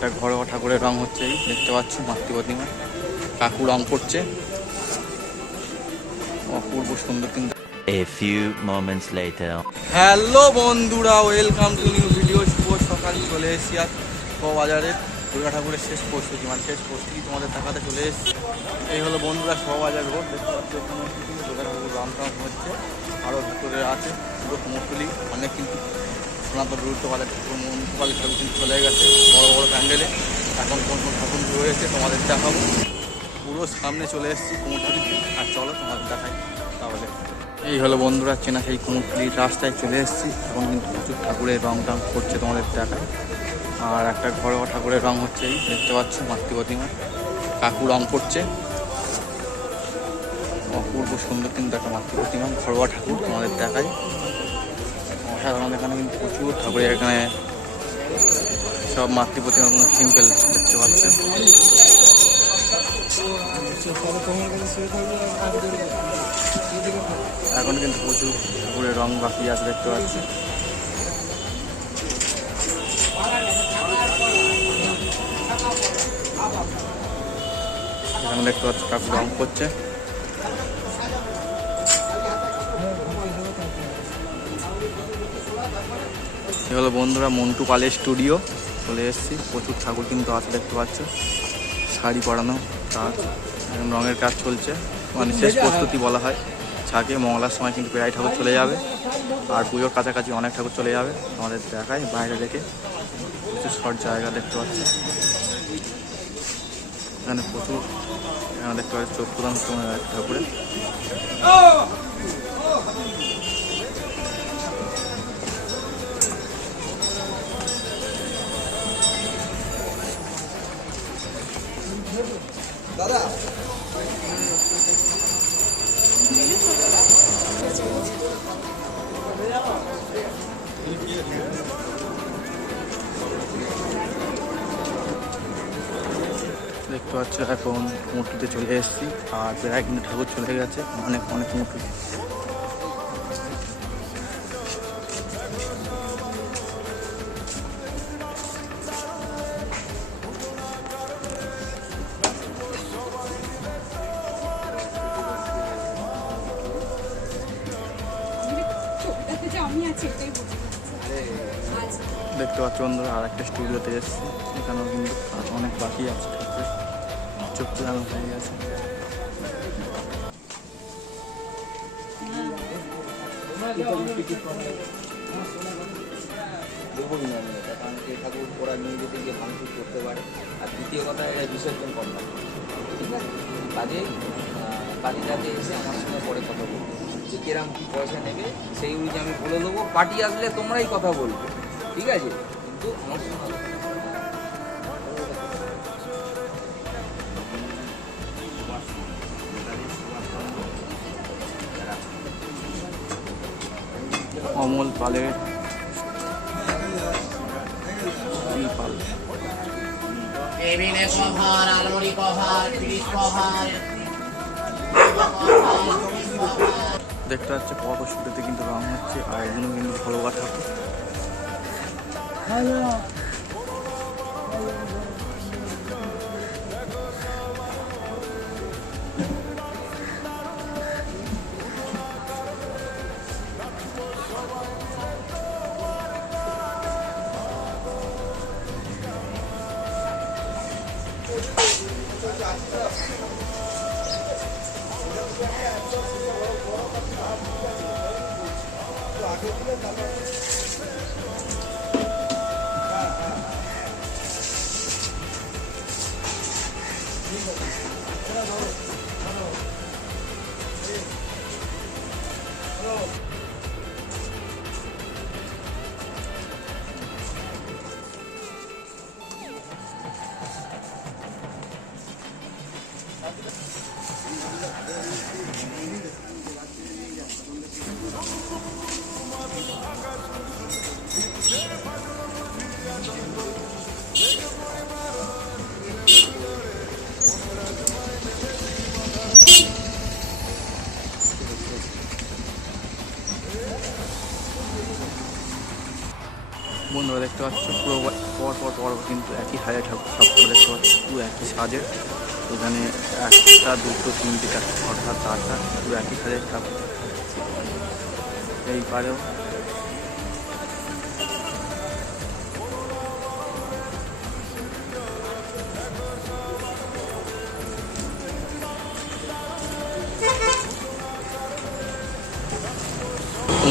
একটা ঘরোয়া ঠাকুরের রং হচ্ছে এই দেখতে পাচ্ছ মাতৃ প্রতিমা। কাকু রং করছে। অপূর্ব সুন্দর কিন্তু। A few moments later. Hello বন্ধুরা ওয়েলকাম টু নিউ ভিডিও। শুভ সকাল চলে এসেছি আজ বাজারের দুর্গা ঠাকুরের শেষ প্রস্তুতি মানে শেষ প্রস্তুতি তোমাদের দেখাতে চলে এসেছি। এই হলো বন্ধুরা বাজার রোড দেখতে পাচ্ছ এখানে দুর্গা ঠাকুর রাম টাম হচ্ছে। আরও ভিতরে আছে পুরো কুমোরটুলি অনেক কিন্তু সনাতন ঠাকুর মন্ত্রপালি ঠাকুর কিন্তু চলে গেছে, বড় বড় প্যান্ডেলে। এখন কোন কোন ঠাকুর রয়েছে তোমাদের দেখাবো। পুরো সামনে চলে এসেছি কুমোরটুলিতে। আর চলো তোমাদের দেখাই তাহলে। এই হলো বন্ধুরা, চেনা সেই কুমোরটুলির রাস্তায় চলে এসেছি। এখন কিন্তু প্রচুর ঠাকুরের রং টং করছে তোমাদের দেখায়। আর একটা ঘরোয়া ঠাকুরের রং হচ্ছে এই, দেখতে পাচ্ছ, মাতৃ প্রতিমা। কাকু রং করছে। অপূর্ব সুন্দর কিন্তু একটা মাতৃ প্রতিমা, ঘরোয়া ঠাকুর তোমাদের দেখায় অসাধারণ এখানে কিন্তু প্রচুর ঠাকুর এখানে সব মাতৃ প্রতিমা কোনো সিম্পল দেখতে পাচ্ছে। এখন কিন্তু প্রচুর ঠাকুরের রং বাকি আছে দেখতে পাচ্ছি। এখানে দেখতে পাচ্ছি ঠাকুর রং করছে। এ হলো বন্ধুরা মন্টু পালের স্টুডিও। চলে এসেছি। প্রচুর ঠাকুর কিন্তু আছে, দেখতে পাচ্ছ। শাড়ি পরানো কাজ রঙের কাজ চলছে। মানে শেষ প্রস্তুতি বলা হয়। ছাকে মঙ্গলার সময় কিন্তু প্রায় ঠাকুর চলে যাবে। আর পুজোর কাছাকাছি অনেক ঠাকুর চলে যাবে। আমাদের দেখায় বাইরে রেখে প্রচুর শর্ট জায়গা দেখতে পাচ্ছি। এখানে প্রচুর, এখানে দেখতে পাচ্ছি চোখ প্রধান ঠাকুরের দেখতে পাচ্ছ, এখন মূর্তিতে চলে এসেছি। আর প্রায় কিন্তু ঠাকুর চলে গেছে। অনেক অনেক মূর্তি। দেখতে পাচ্ছ বন্ধুরা আর একটা স্টুডিওতে এসেছি। এখানেও কিন্তু অনেক বাকি আছে চোখ পুরানো হয়ে গেছে। কারণ যে ঠাকুর ওরা নিয়ে যেতে গিয়ে ভাঙচুর করতে পারে আর দ্বিতীয় কথা এটা বিসর্জন করলাম ঠিক আছে কাজে কাজীটাতে এসে আমার সঙ্গে পরে কথা কিরম কী পয়সা নেবে সেই অনুযায়ী আমি বলে দেবো। পার্টি আসলে তোমরাই কথা বলবে ঠিক আছে? কিন্তু আমার অমল পালের অমল পাল দেখতে পাচ্ছ কত শুরুতে কিন্তু রং হচ্ছে আর এগুলো কিন্তু ভালো কাঠা Thank Hello. বন্ধুরা দেখতে পাচ্ছ, পুরো পর পর পর কিন্তু একই হাজার ঠাকুর ঠাকুর দেখতে পাচ্ছ, পুরো একই সাজের। ওখানে একটা, দুটো, তিনটে, চারটে ছটা সাতটা আটটা পুরো একই সাজের ঠাকুর এইবারেও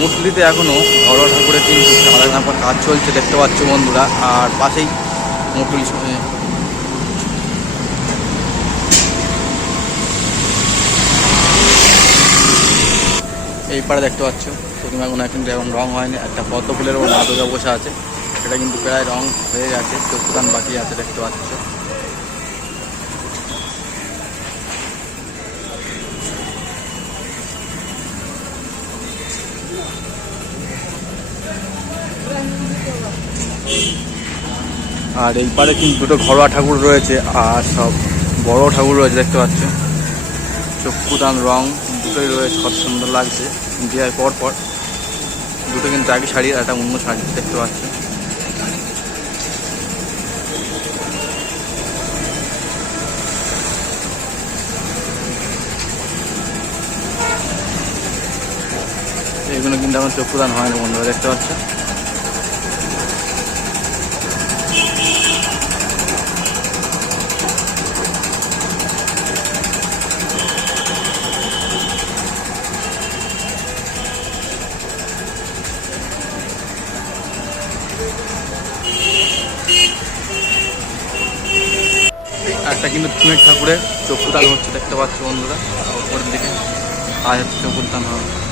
মুসলিতে এখনও ঘরোয়া ঠাকুরের কিন্তু নাম্বার কাজ চলছে, দেখতে পাচ্ছ বন্ধুরা। আর পাশেই মুটুলি এই পাড়ে দেখতে পাচ্ছ প্রতিমাগুলো কিন্তু এখন রং হয়নি। একটা পদ্ম ফুলের ওপর মা দুর্গা বসে আছে। সেটা কিন্তু প্রায় রং হয়ে গেছে, চক্ষুদান বাকি আছে, দেখতে পাচ্ছ। আর এই পারে কিন্তু দুটো ঘরোয়া ঠাকুর রয়েছে আর সব বড় ঠাকুর রয়েছে, দেখতে পাচ্ছ। চক্ষুদান রং, দুটোই রয়েছে, কত সুন্দর লাগছে। দেওয়ার পর পর দুটো কিন্তু একই শাড়ি আর একটা অন্য শাড়ি, দেখতে পাচ্ছ। এগুলো কিন্তু এখন চক্ষুদান হয় না বন্ধুরা, দেখতে পাচ্ছ। একটা কিন্তু ঠাকুরের ঠাকুরের চক্ষুদান হচ্ছে, দেখতে পাচ্ছি বন্ধুরা। ওপরের দিকে আয় হচ্ছে চক্ষুদান হবে